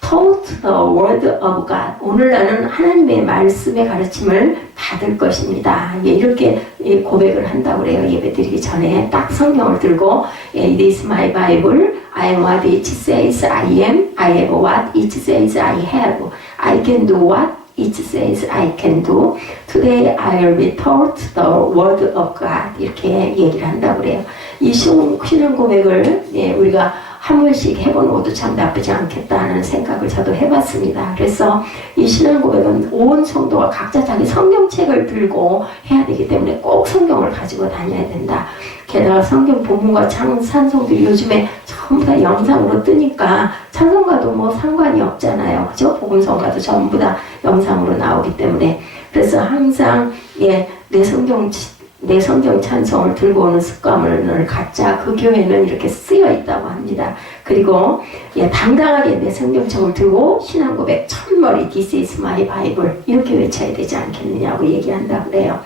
taught the word of God. 오늘 나는 하나님의 말씀의 가르침을 받을 것입니다. 이렇게 고백을 한다고 그래요. 예배드리기 전에 딱 성경을 들고 It is my Bible. I am what it says I am. I have what it says I have. I can do what it says I can do. Today I'll be taught the word of God. 이렇게 얘기를 한다고 그래요. 이 신앙 고백을 우리가 한 번씩 해보는 것도 참 나쁘지 않겠다는 생각을 저도 해봤습니다. 그래서 이 신앙 고백은 온 성도가 각자 자기 성경책을 들고 해야 되기 때문에 꼭 성경을 가지고 다녀야 된다. 게다가 성경 본문과 찬송들이 요즘에 전부 다 영상으로 뜨니까 찬송가도 뭐 상관이 없잖아요. 그죠? 복음성가도 전부 다 영상으로 나오기 때문에. 그래서 항상 내 성경 찬송을 들고 오는 습관을 갖자. 그 교회는 이렇게 쓰여 있다고 합니다. 그리고 당당하게 내 성경책을 들고 신앙 고백 첫머리 This is my Bible 이렇게 외쳐야 되지 않겠느냐고 얘기한다고 그래요.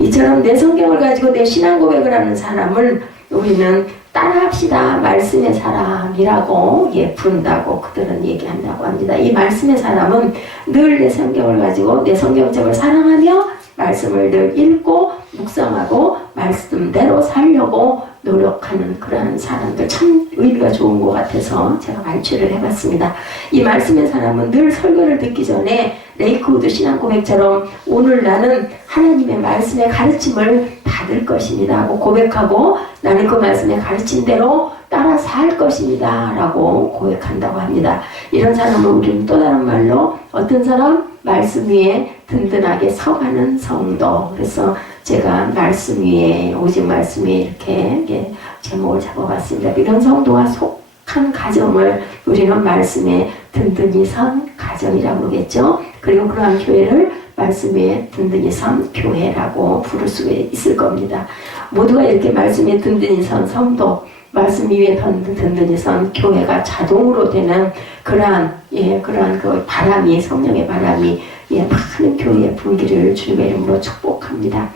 이처럼 내 성경을 가지고 내 신앙 고백을 하는 사람을 우리는 따라합시다. 말씀의 사람이라고 부른다고 그들은 얘기한다고 합니다. 이 말씀의 사람은 늘 내 성경을 가지고 내 성경책을 사랑하며 말씀을 늘 읽고 묵상하고 말씀대로 살려고 노력하는 그러한 사람들 참 의미가 좋은 것 같아서 제가 발췌를 해봤습니다. 이 말씀의 사람은 늘 설교를 듣기 전에 레이크우드 신앙고백처럼 오늘 나는 하나님의 말씀의 가르침을 받을 것입니다 하고 고백하고 나는 그 말씀의 가르침대로 따라 살 것입니다 라고 고백한다고 합니다. 이런 사람은 우리는 또 다른 말로 어떤 사람? 말씀 위에 든든하게 서가는 성도. 그래서 제가 말씀 위에 오직 말씀 위에 이렇게 제목을 잡아봤습니다. 이런 성도가 속한 가정을 우리는 말씀에 든든히 선 가정이라고 그러겠죠. 그리고 그러한 교회를 말씀 위에 든든히 선 교회라고 부를 수 있을 겁니다. 모두가 이렇게 말씀에 든든히 선 성도, 말씀 위에 든든히 선 교회가 자동으로 되는 그러한 그 바람이, 성령의 바람이 많은 교회에 불기를 주님의 이름으로 축복합니다.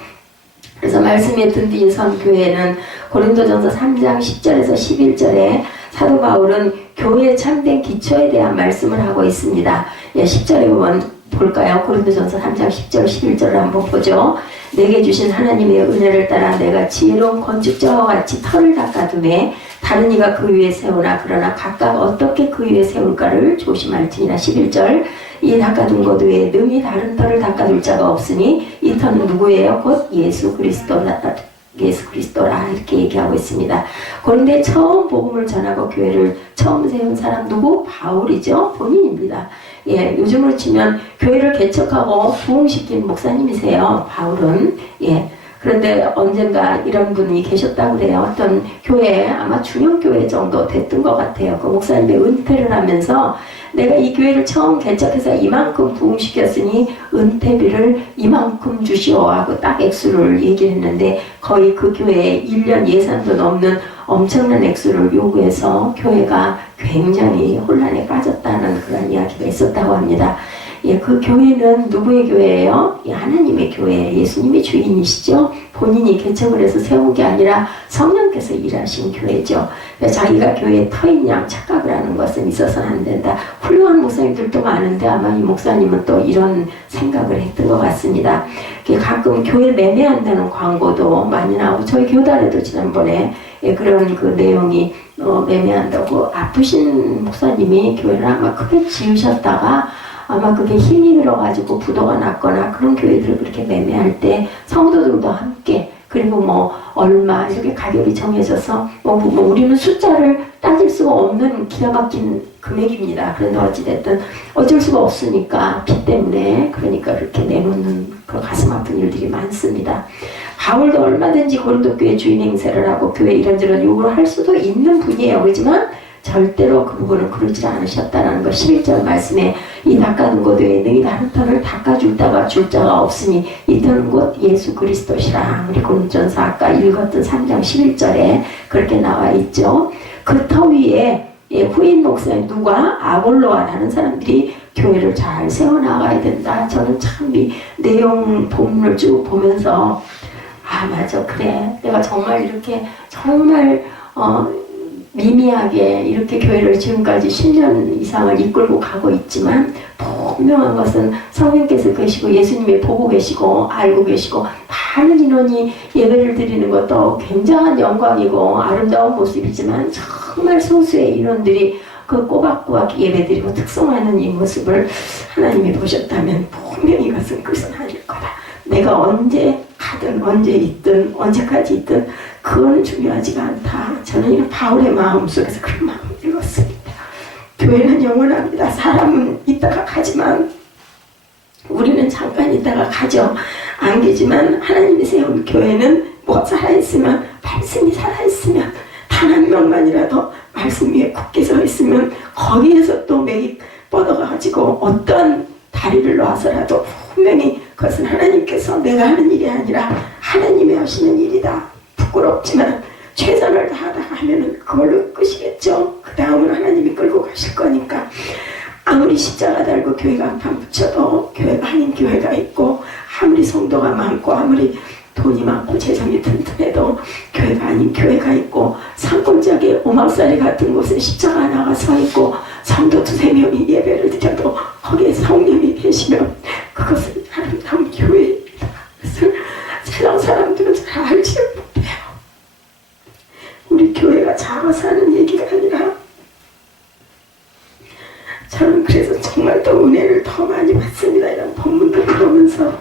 그래서 말씀에 든든히 선 교회는 고린도전서 3장 10절에서 11절에 사도 바울은 교회의 참된 기초에 대한 말씀을 하고 있습니다. 10절에 보면 볼까요? 고린도전서 3장 10절 11절을 한번 보죠. 내게 주신 하나님의 은혜를 따라 내가 지혜로운 건축자와 같이 터를 닦아두매 다른 이가 그 위에 세우나 그러나 각각 어떻게 그 위에 세울까를 조심할지니라. 11절 이 닦아둔 것 외에 능히 다른 터를 닦아둘 자가 없으니 이 터는 누구예요? 곧 예수 그리스도라 이렇게 얘기하고 있습니다. 그런데 처음 복음을 전하고 교회를 처음 세운 사람 누구? 바울이죠. 본인입니다. 요즘으로 치면 교회를 개척하고 부흥시킨 목사님이세요. 바울은. 그런데 언젠가 이런 분이 계셨다고 그래요. 어떤 교회, 아마 중형교회 정도 됐던 것 같아요. 그 목사님이 은퇴를 하면서 내가 이 교회를 처음 개척해서 이만큼 부흥시켰으니 은퇴비를 이만큼 주시오 하고 딱 액수를 얘기를 했는데 거의 그 교회에 1년 예산도 넘는 엄청난 액수를 요구해서 교회가 굉장히 혼란에 빠졌다는 그런 이야기가 있었다고 합니다. 그 교회는 누구의 교회예요? 하나님의 교회, 예수님이 주인이시죠. 본인이 개척을 해서 세운 게 아니라 성령께서 일하신 교회죠. 자기가 교회에 터인 양 착각을 하는 것은 있어서는 안 된다. 훌륭한 목사님들도 많은데 아마 이 목사님은 또 이런 생각을 했던 것 같습니다. 가끔 교회 매매한다는 광고도 많이 나오고 저희 교단에도 지난번에 그런 그 내용이 매매한다고 아프신 목사님이 교회를 아마 크게 지으셨다가 아마 그게 힘이 들어가지고 부도가 났거나 그런 교회들을 그렇게 매매할 때 성도들도 함께 그리고 뭐 얼마 이렇게 가격이 정해져서 우리는 숫자를 따질 수가 없는 기가 막힌 금액입니다. 그런데 어찌됐든 어쩔 수가 없으니까 빚 때문에 그러니까 그렇게 내놓는 그런 가슴 아픈 일들이 많습니다. 바울도 얼마든지 고린도 교회 주인 행세를 하고 교회 이런저런 요구를 할 수도 있는 분이에요. 그렇지만 절대로 그 부분은 그러지 않으셨다는 것. 11절 말씀에 이 닦아둔 것 외에 능히 다른 터를 닦아줄 자가 없으니 이 터는 곧 예수 그리스도시라. 우리 고린도전서 아까 읽었던 3장 11절에 그렇게 나와 있죠. 그 터 위에 후임 목사님 누가? 아볼로아라는 사람들이 교회를 잘 세워나가야 된다. 저는 참 이 내용 본문을 쭉 보면서 맞아 그래 내가 정말 이렇게 정말 미미하게 이렇게 교회를 지금까지 10년 이상을 이끌고 가고 있지만 분명한 것은 성령께서 계시고 예수님이 보고 계시고 알고 계시고 많은 인원이 예배를 드리는 것도 굉장한 영광이고 아름다운 모습이지만 정말 소수의 인원들이 그 꼬박꼬박 예배드리고 특성하는 이 모습을 하나님이 보셨다면 분명히 이것은 그것은 아닐 거다. 내가 언제 가든 언제 있든 언제까지 있든 그거는 중요하지가 않다. 저는 이런 바울의 마음 속에서 그런 마음을 읽었습니다. 교회는 영원합니다. 사람은 있다가 가지만 우리는 잠깐 있다가 가죠. 안 계지만 하나님이 세운 교회는 뭐 살아있으면, 말씀이 살아있으면, 단 한 명만이라도 말씀 위에 굳게 서 있으면 거기에서 또 맥이 뻗어가지고 어떤 다리를 놔서라도 분명히 그것은 하나님께서 내가 하는 일이 아니라 하나님이 하시는 일이다. 부끄럽지만 최선을 다하다가 하면은 그걸로 끝이겠죠. 그 다음은 하나님이 끌고 가실 거니까. 아무리 십자가 달고 교회가 한판 붙여도 교회가 아닌 교회가 있고, 아무리 성도가 많고 아무리 돈이 많고 재정이 튼튼해도 교회가 아닌 교회가 있고, 산골짜기 오막살이 같은 곳에 십자가 하나가 서 있고 성도 두세 명이 예배를 드려도 거기에 성령이 계시면 그것은 아름다운 교회입니다. 그것을 세상 사람들은 잘 알지 못해요. 우리 교회가 작아서 하는 얘기가 아니라, 저는 그래서 정말 더 은혜를 더 많이 받습니다. 이런 본문들을 보면서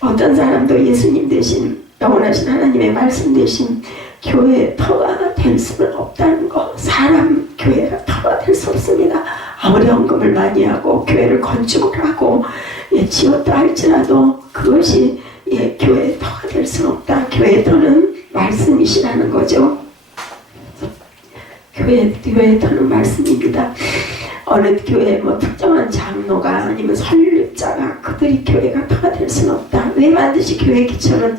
어떤 사람도 예수님 대신, 영원하신 하나님의 말씀 대신 교회의 터가 될 수는 없다는 거. 사람 교회가 터가 될 수 없습니다. 아무리 헌금을 많이 하고 교회를 건축을 하고 지었다 할지라도 그것이 교회의 터가 될 수는 없다. 교회의 터는 말씀이시라는 거죠. 교회의 터는 말씀입니다. 어느 교회 뭐 특정한 장로가 아니면 설립자가 그들이 교회가 터가 될 수는 없다. 왜 반드시 교회 기초는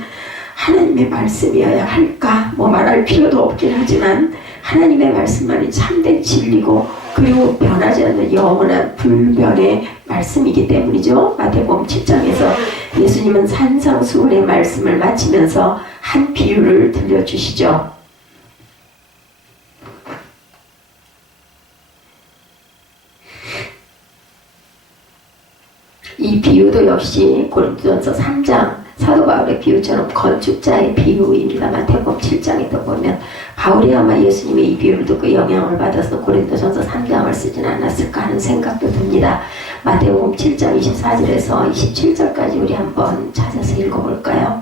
하나님의 말씀이어야 할까? 뭐 말할 필요도 없긴 하지만 하나님의 말씀만이 참된 진리고, 그리고 변하지 않는 영원한 불변의 말씀이기 때문이죠. 마태복음 7장에서 예수님은 산상수훈의 말씀을 마치면서 한 비유를 들려주시죠. 이 비유도 역시 고린도전서 3장 사도 바울의 비유처럼 건축자의 비유입니다. 마태복음 7장에도 보면 바울이 아마 예수님의 이 비유를 듣고 영향을 받아서 고린도전서 3장을 쓰진 않았을까 하는 생각도 듭니다. 마태복음 7장 24절에서 27절까지 우리 한번 찾아서 읽어볼까요?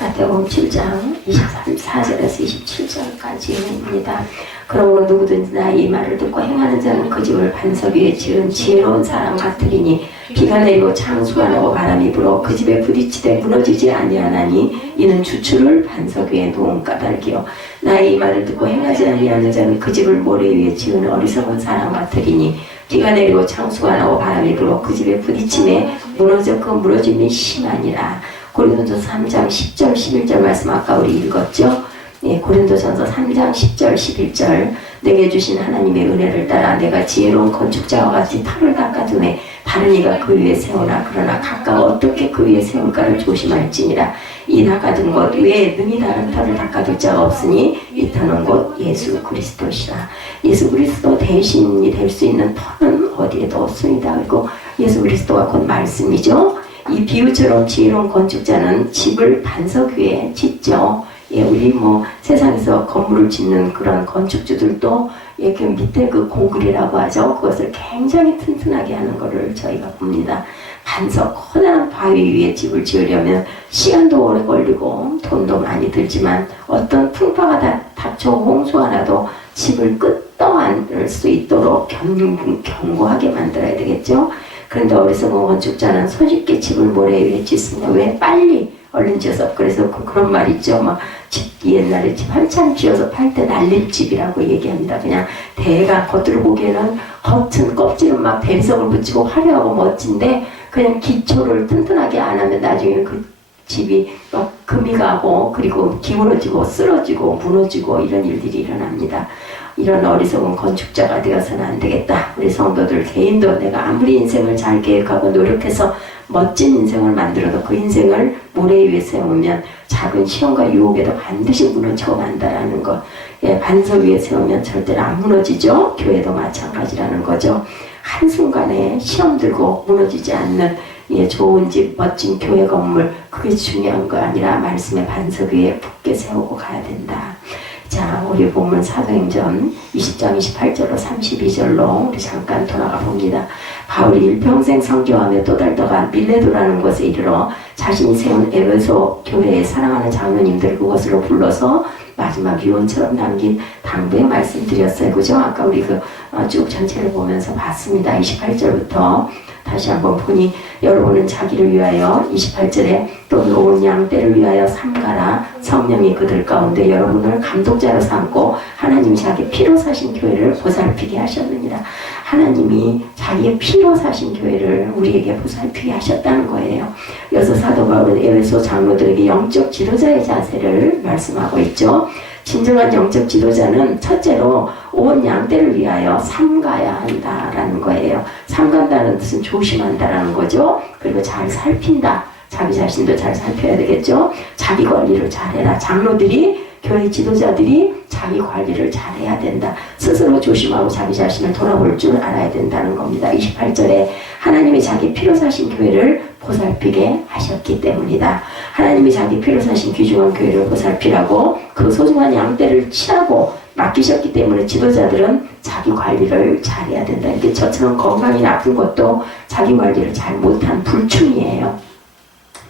마태복음 7장 24절에서 27절까지입니다. 그러므로 누구든지 나의 이 말을 듣고 행하는 자는 그 집을 반석 위에 지은 지혜로운 사람 같으리니 비가 내리고 창수가 나고 바람이 불어 그 집에 부딪히되 무너지지 아니하나니 이는 주추를 반석 위에 놓은 까닭이요 나의 이 말을 듣고 행하지 아니하는 자는 그 집을 모래 위에 지은 어리석은 사람 같으리니 비가 내리고 창수가 나고 바람이 불어 그 집에 부딪힘에 무너져 그 무너짐이 심하니라. 고린도전서 3장 10절 11절 말씀 아까 우리 읽었죠? 고린도전서 3장 10절 11절 내게 주신 하나님의 은혜를 따라 내가 지혜로운 건축자와 같이 터를 닦아두매 다른 이가 그 위에 세우나 그러나 각각 어떻게 그 위에 세울까를 조심할지니라. 이 닦아둔 것 외에 능히 다른 터를 닦아둘 자가 없으니 이 터는 곧 예수 그리스도시라. 예수 그리스도 대신이 될 수 있는 터는 어디에도 없습니다. 그리고 예수 그리스도가 곧 말씀이죠. 이 비유처럼 지혜로운 건축자는 집을 반석 위에 짓죠. 우리 뭐 세상에서 건물을 짓는 그런 건축주들도 그 밑에 그 공글이라고 하죠. 그것을 굉장히 튼튼하게 하는 것을 저희가 봅니다. 반석, 커다란 바위 위에 집을 지으려면 시간도 오래 걸리고 돈도 많이 들지만 어떤 풍파가 닥쳐 홍수가 나도 집을 끄떡 수 있도록 견고하게 만들어야 되겠죠. 그런데 어리석은 건축자는 손쉽게 집을 모래 위에 짓습니다. 왜 빨리 얼른 지어서. 그래서 그런 말 있죠. 막 옛날에 집 한참 지어서 팔 때 날릴 집이라고 얘기합니다. 그냥 대가 겉으로 보기에는 겉은 껍질은 막 대리석을 붙이고 화려하고 멋진데 그냥 기초를 튼튼하게 안 하면 나중에 그 집이 막 금이 가고 그리고 기울어지고 쓰러지고 무너지고 이런 일들이 일어납니다. 이런 어리석은 건축자가 되어서는 안 되겠다. 우리 성도들 개인도 내가 아무리 인생을 잘 계획하고 노력해서 멋진 인생을 만들어도 그 인생을 모래 위에 세우면 작은 시험과 유혹에도 반드시 무너져 간다라는 것. 반석 위에 세우면 절대로 안 무너지죠. 교회도 마찬가지라는 거죠. 한순간에 시험 들고 무너지지 않는 좋은 집, 멋진 교회 건물, 그게 중요한 거 아니라 말씀의 반석 위에 굳게 세우고 가야 된다. 자, 우리 본문 사도행전 20장 28절로 32절로 우리 잠깐 돌아가 봅니다. 바울이 일평생 선교하며 또달떠가 밀레도라는 곳에 이르러 자신이 세운 에베소 교회의 사랑하는 장로님들 그곳으로 불러서 마지막 유언처럼 남긴 당부의 말씀드렸어요. 그죠? 아까 우리 쭉 전체를 보면서 봤습니다. 28절부터 다시 한번 보니 여러분은 자기를 위하여 28절에 또 온 양떼를 위하여 삼가라. 성령이 그들 가운데 여러분을 감독자로 삼고 하나님이 자기 피로 사신 교회를 보살피게 하셨느니라. 하나님이 자기의 피로 사신 교회를 우리에게 보살피게 하셨다는 거예요. 여기서 사도 바울은 에베소 장로들에게 영적 지도자의 자세를 말씀하고 있죠. 진정한 영적 지도자는 첫째로 온 양떼를 위하여 삼가야 한다라는 거예요. 삼간다는 뜻은 조심한다라는 거죠. 그리고 잘 살핀다. 자기 자신도 잘 살펴야 되겠죠. 자기 관리를 잘해라. 장로들이, 교회 지도자들이 자기 관리를 잘해야 된다. 스스로 조심하고 자기 자신을 돌아볼 줄 알아야 된다는 겁니다. 28절에 하나님이 자기 피로 사신 교회를 보살피게 하셨기 때문이다. 하나님이 자기 피로 사신 귀중한 교회를 보살피라고 그 소중한 양떼를 치라고 맡기셨기 때문에 지도자들은 자기 관리를 잘해야 된다. 이렇게 저처럼 건강이 나쁜 것도 자기 관리를 잘 못한 불충이에요.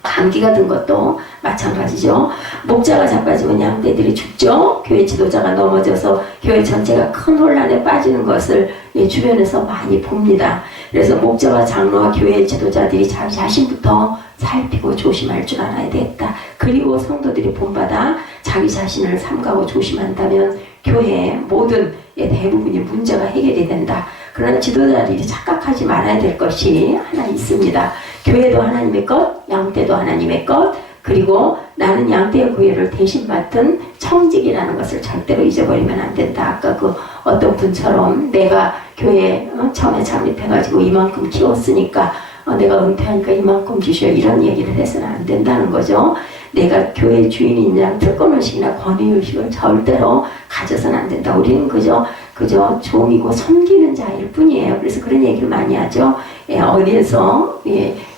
감기가 든 것도 마찬가지죠. 목자가 자빠지면 양떼들이 죽죠. 교회 지도자가 넘어져서 교회 전체가 큰 혼란에 빠지는 것을 주변에서 많이 봅니다. 그래서 목자와 장로와 교회 지도자들이 자기 자신부터 살피고 조심할 줄 알아야 되겠다. 그리고 성도들이 본받아 자기 자신을 삼가고 조심한다면 교회의 모든 대부분의 문제가 해결이 된다. 그러나 지도자들이 착각하지 말아야 될 것이 하나 있습니다. 교회도 하나님의 것, 양떼도 하나님의 것, 그리고 나는 양떼의 구애를 대신 맡은 청직이라는 것을 절대로 잊어버리면 안 된다. 아까 그 어떤 분처럼 내가 교회 처음에 창립해가지고 이만큼 키웠으니까 내가 은퇴하니까 이만큼 주셔 이런 얘기를 해서는 안 된다는 거죠. 내가 교회 주인이냐 특권의식이나 권위의식을 절대로 가져서는 안 된다. 우리는 그저 종이고 섬기는 자일 뿐이에요. 그래서 그런 얘기를 많이 하죠. 어디에서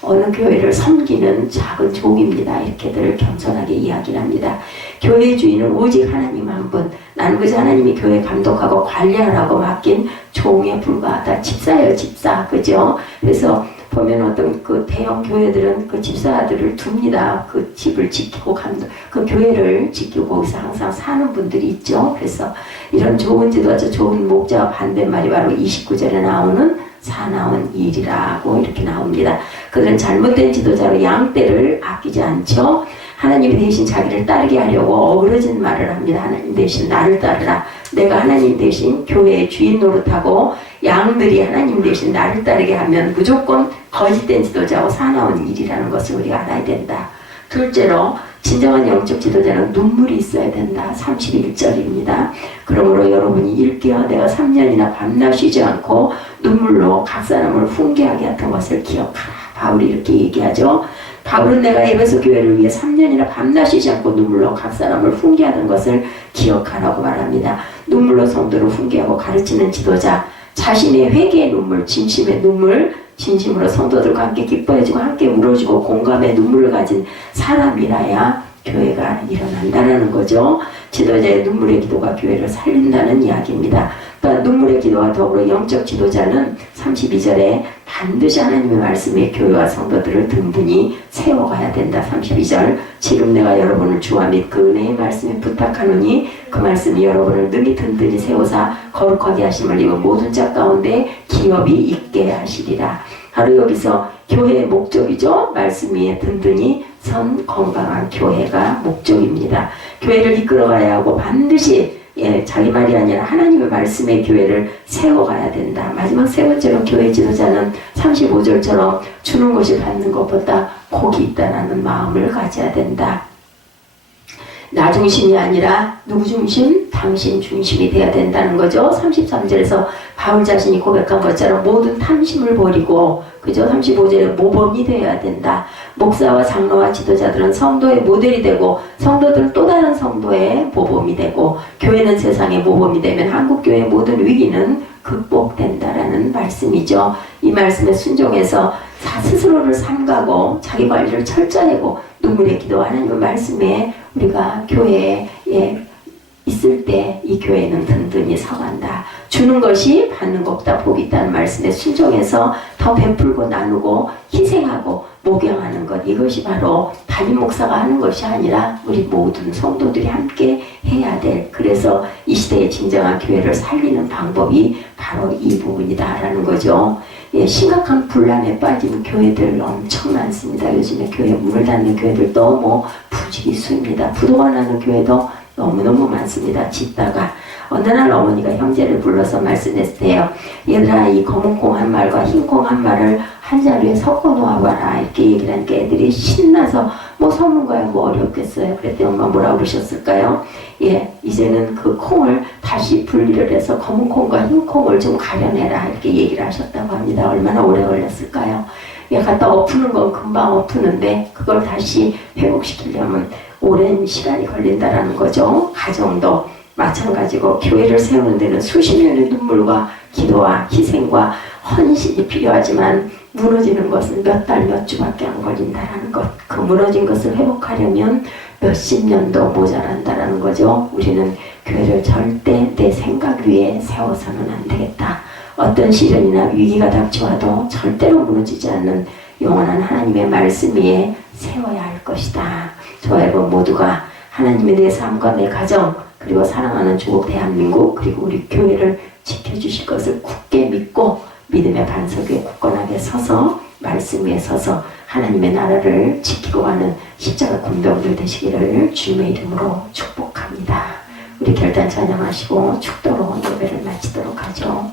어느 교회를 섬기는 작은 종입니다. 이렇게들 겸손하게 이야기를 합니다. 교회의 주인은 오직 하나님 한 분. 나는 그저 하나님이 교회 감독하고 관리하라고 맡긴 종에 불과하다. 집사예요, 집사. 그죠? 그래서 보면 어떤 그 대형 교회들은 그 집사들을 둡니다. 그 집을 지키고 그 교회를 지키고 거기서 항상 사는 분들이 있죠. 그래서 이런 좋은 지도자, 좋은 목자와 반대말이 바로 29절에 나오는 사나운 일이라고 이렇게 나옵니다. 그들은 잘못된 지도자로 양떼를 아끼지 않죠. 하나님이 대신 자기를 따르게 하려고 어그러진 말을 합니다. 하나님 대신 나를 따르라. 내가 하나님 대신 교회의 주인 노릇하고 양들이 하나님 대신 나를 따르게 하면 무조건 거짓된 지도자고 사나운 일이라는 것을 우리가 알아야 된다. 둘째로 진정한 영적 지도자는 눈물이 있어야 된다. 31절입니다. 그러므로 여러분이 일깨어 내가 3년이나 밤낮 쉬지 않고 눈물로 각 사람을 훈계하게 했던 것을 기억하라. 바울이 이렇게 얘기하죠. 바울은 내가 에베소 교회를 위해 3년이나 밤낮 쉬지 않고 눈물로 각 사람을 훈계하던 것을 기억하라고 말합니다. 눈물로 성도를 훈계하고 가르치는 지도자, 자신의 회개의 눈물, 진심의 눈물, 진심으로 성도들과 함께 기뻐해주고 함께 울어주고 공감의 눈물을 가진 사람이라야 교회가 일어난다는 거죠. 지도자의 눈물의 기도가 교회를 살린다는 이야기입니다. 또한 눈물의 기도와 더불어 영적 지도자는 32절에 반드시 하나님의 말씀에 교회와 성도들을 든든히 세워가야 된다. 32절 지금 내가 여러분을 주와 및 그 은혜의 말씀에 부탁하노니 그 말씀이 여러분을 능히 든든히 세우사 거룩하게 하심을 입은 모든 자 가운데 기업이 있게 하시리라. 바로 여기서 교회의 목적이죠. 말씀 위에 든든히 선 건강한 교회가 목적입니다. 교회를 이끌어가야 하고 반드시 자기 말이 아니라 하나님의 말씀의 교회를 세워가야 된다. 마지막 세 번째로 교회 지도자는 35절처럼 주는 것이 받는 것보다 복이 있다는 마음을 가져야 된다. 나 중심이 아니라 누구 중심? 당신 중심이 돼야 된다는 거죠. 33절에서 바울 자신이 고백한 것처럼 모든 탐심을 버리고, 그죠? 35절에 모범이 되어야 된다. 목사와 장로와 지도자들은 성도의 모델이 되고, 성도들은 또 다른 성도의 모범이 되고, 교회는 세상의 모범이 되면 한국교회의 모든 위기는 그 극복된다라는 말씀이죠. 이 말씀에 순종해서 스스로를 삼가고 자기 관리를 철저히 하고 눈물의 기도 하나님의 말씀에 우리가 교회에 있을 때 이 교회는 든든히 서간다. 주는 것이 받는 것보다 복이 있다는 말씀에 순종해서 더 베풀고 나누고 희생하고 목양하는 것, 이것이 바로 담임 목사가 하는 것이 아니라 우리 모든 성도들이 함께 해야 될, 그래서 이 시대의 진정한 교회를 살리는 방법이 바로 이 부분이다라는 거죠. 심각한 분란에 빠진 교회들 엄청 많습니다. 요즘에 교회 문을 닫는 교회들 너무 부지기수입니다. 부도가 나는 교회도 너무너무 많습니다. 짓다가 어느 날 어머니가 형제를 불러서 말씀했대요. 얘들아, 이 검은 콩 한 말과 흰 콩 한 말을 한 자리에 섞어 놓아봐라. 이렇게 얘기를 하니까 애들이 신나서 뭐 섞는 거야 뭐 어렵겠어요. 그랬더니 엄마 뭐라고 그러셨을까요? 이제는 그 콩을 다시 분리를 해서 검은 콩과 흰 콩을 좀 가려내라. 이렇게 얘기를 하셨다고 합니다. 얼마나 오래 걸렸을까요? 갖다 엎는 건 금방 엎는데 그걸 다시 회복시키려면 오랜 시간이 걸린다라는 거죠. 가정도 마찬가지고 교회를 세우는 데는 수십 년의 눈물과 기도와 희생과 헌신이 필요하지만 무너지는 것은 몇 달, 몇 주밖에 안 걸린다라는 것. 그 무너진 것을 회복하려면 몇십 년도 모자란다라는 거죠. 우리는 교회를 절대 내 생각 위에 세워서는 안 되겠다. 어떤 시련이나 위기가 닥쳐와도 절대로 무너지지 않는 영원한 하나님의 말씀 위에 세워야 할 것이다. 저와 여러분 모두가 하나님의 내 삶과 내 가정 그리고 사랑하는 조국 대한민국 그리고 우리 교회를 지켜주실 것을 굳게 믿고 믿음의 반석 위에 굳건하게 서서 말씀 위에 서서 하나님의 나라를 지키고 가는 십자가 군병들 되시기를 주님의 이름으로 축복합니다. 우리 결단 찬양하시고 축도로 예배를 마치도록 하죠.